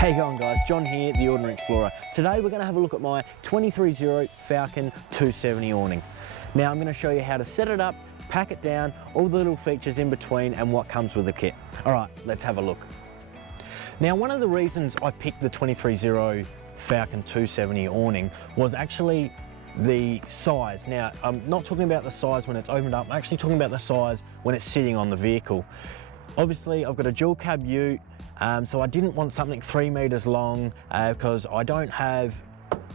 Hey going guys, John here, the Ordinary Explorer. Today we're going to have a look at my 23-0 Falcon 270 awning. Now I'm going to show you how to set it up, pack it down, all the little features in between and what comes with the kit. Alright, let's have a look. Now one of the reasons I picked the 23-0 Falcon 270 awning was actually the size. Now I'm not talking about the size when it's opened up, I'm actually talking about the size when it's sitting on the vehicle. Obviously I've got a dual cab ute, so I didn't want something 3 meters long because I don't have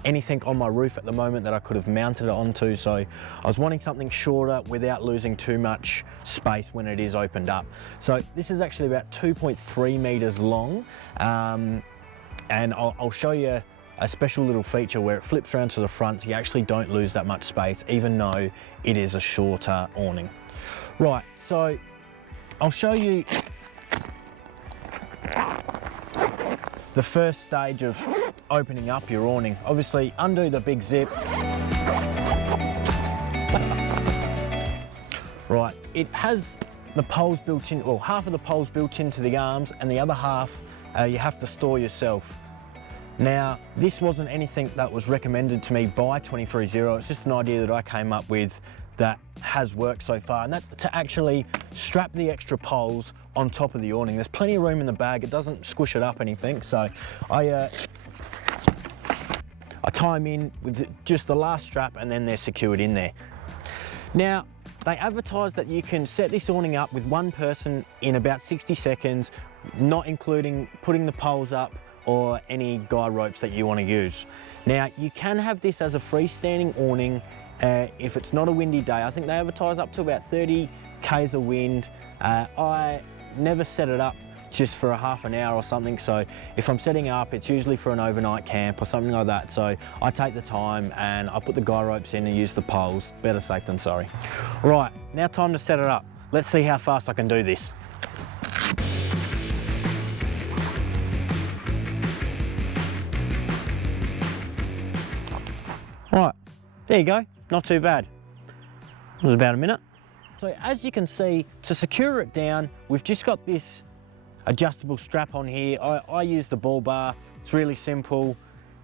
anything on my roof at the moment that I could have mounted it onto, so I was wanting something shorter without losing too much space when it is opened up. So this is actually about 2.3 meters long, and I'll show you a special little feature where it flips around to the front so you actually don't lose that much space even though it is a shorter awning. Right, so I'll show you the first stage of opening up your awning. Obviously undo the big zip. Right, it has the poles built in, well, half of the poles built into the arms and the other half you have to store yourself. Now this wasn't anything that was recommended to me by 23-0, it's just an idea that I came up with that has worked so far, and that's to actually strap the extra poles on top of the awning. There's plenty of room in the bag, it doesn't squish it up anything, so I tie them in with just the last strap and then they're secured in there. Now they advertise that you can set this awning up with one person in about 60 seconds, not including putting the poles up or any guy ropes that you want to use. Now you can have this as a freestanding awning if it's not a windy day. I think they advertise up to about 30 k's of wind. I never set it up just for a half an hour or something, so if I'm setting up it's usually for an overnight camp or something like that, so I take the time and I put the guy ropes in and use the poles. Better safe than sorry. Right, now time to set it up. Let's see how fast I can do this. Right, there you go, not too bad. It was about a minute. So as you can see, to secure it down, we've just got this adjustable strap on here. I use the ball bar, it's really simple.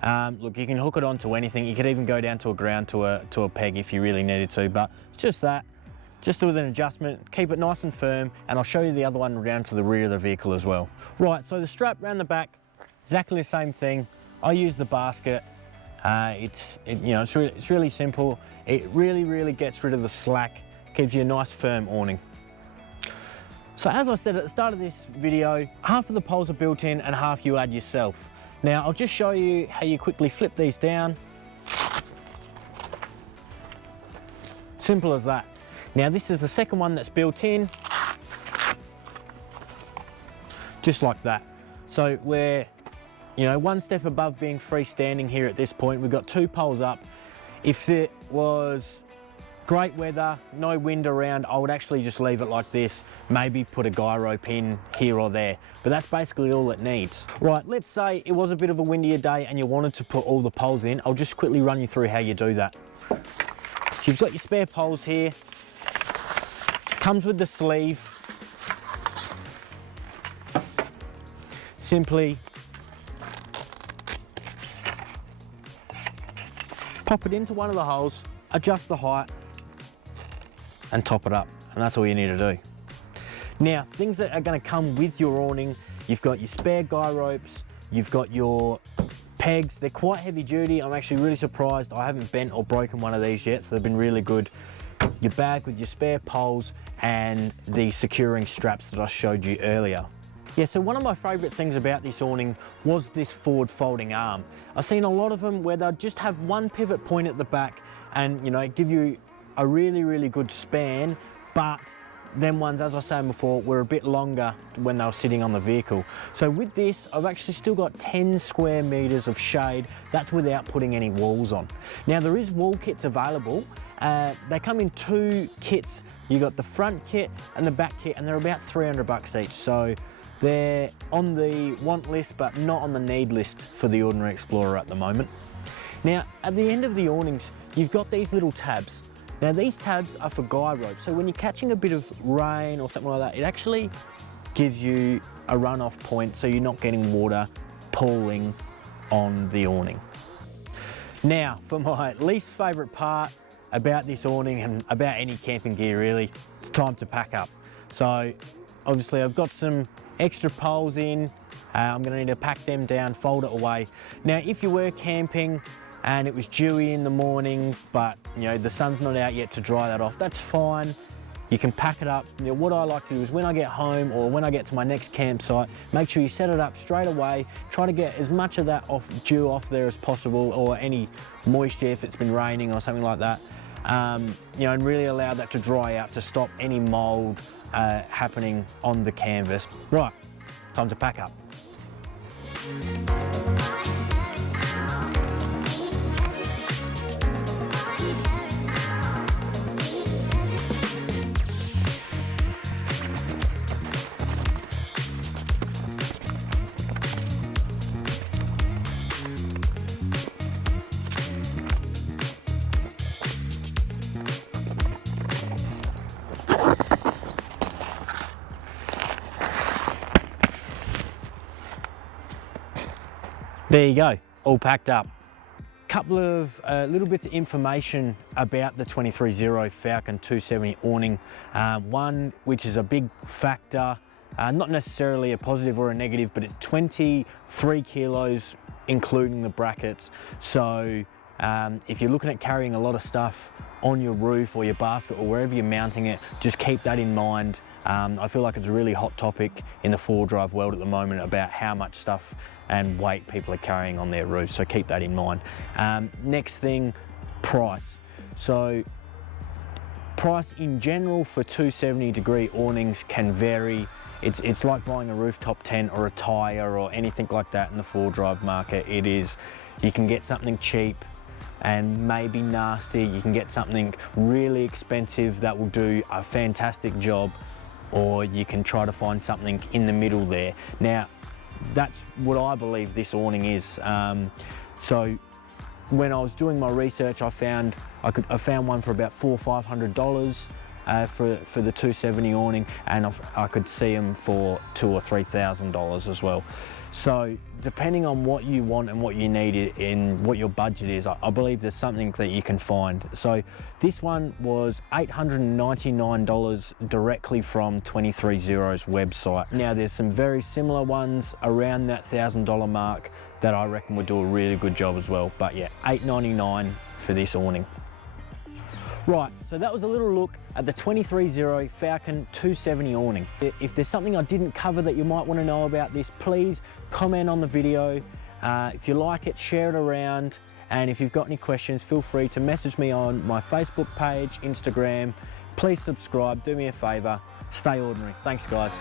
Look, you can hook it onto anything. You could even go down to a ground to a peg if you really needed to, but just that, just with an adjustment, keep it nice and firm, and I'll show you the other one down to the rear of the vehicle as well. Right, so the strap around the back, exactly the same thing. I use the basket. It's really simple. It really gets rid of the slack, gives you a nice firm awning. So as I said at the start of this video, half of the poles are built in and half you add yourself. Now I'll just show you how you quickly flip these down. Simple as that. Now this is the second one that's built in, just like that. So we're one step above being freestanding here at this point. We've got two poles up. If it was great weather, no wind around, I would actually just leave it like this, maybe put a guy rope in here or there, but that's basically all it needs. Right, let's say it was a bit of a windier day and you wanted to put all the poles in. I'll just quickly run you through how you do that. So you've got your spare poles here, comes with the sleeve. Simply pop it into one of the holes, adjust the height, and top it up, and that's all you need to do. Now, things that are going to come with your awning, you've got your spare guy ropes, you've got your pegs. They're quite heavy duty. I'm actually really surprised I haven't bent or broken one of these yet, so they've been really good. Your bag with your spare poles and the securing straps that I showed you earlier. Yeah, so one of my favourite things about this awning was this forward folding arm. I've seen a lot of them where they'll just have one pivot point at the back and give you a really good span, but them ones, as I was saying before, were a bit longer when they were sitting on the vehicle. So with this, I've actually still got 10 square meters of shade. That's without putting any walls on. Now there is wall kits available. They come in two kits. You got the front kit and the back kit, and they're about 300 bucks each. So they're on the want list, but not on the need list for the Ordinary Explorer at the moment. Now, at the end of the awnings, you've got these little tabs. Now these tabs are for guy ropes, so when you're catching a bit of rain or something like that, it actually gives you a runoff point so you're not getting water pulling on the awning. Now, for my least favourite part about this awning and about any camping gear really, it's time to pack up. So obviously I've got some extra poles in, I'm going to need to pack them down, fold it away. Now if you were camping and it was dewy in the morning, but you know the sun's not out yet to dry that off, that's fine. You can pack it up. You know, what I like to do is when I get home or when I get to my next campsite, make sure you set it up straight away. Try to get as much of that dew off there as possible, or any moisture if it's been raining or something like that. You know, and really allow that to dry out to stop any mold happening on the canvas. Right, time to pack up. There you go, all packed up. Couple of little bits of information about the 23-0 Falcon 270 awning. One, which is a big factor, not necessarily a positive or a negative, but it's 23 kilos, including the brackets. So if you're looking at carrying a lot of stuff on your roof or your basket or wherever you're mounting it, just keep that in mind. I feel like it's a really hot topic in the four-wheel drive world at the moment about how much stuff and weight people are carrying on their roofs, so keep that in mind. Next thing, price. So price in general for 270-degree awnings can vary. It's like buying a rooftop tent or a tire or anything like that in the four-wheel drive market. It is, you can get something cheap and maybe nasty, you can get something really expensive that will do a fantastic job, or you can try to find something in the middle there. Now, that's what I believe this awning is. So when I was doing my research, I found one for about $400 or $500 for the 270 awning, and I could see them for $2,000 or $3,000 as well. So depending on what you want and what you need and what your budget is, I believe there's something that you can find. So this one was $899 directly from 23-0's website. Now there's some very similar ones around that $1,000 mark that I reckon would do a really good job as well. But yeah, $899 for this awning. Right, so that was a little look at the 23-0 Falcon 270 awning. If there's something I didn't cover that you might want to know about this, please comment on the video. If you like it, share it around. And if you've got any questions, feel free to message me on my Facebook page, Instagram. Please subscribe, do me a favor, stay ordinary. Thanks guys.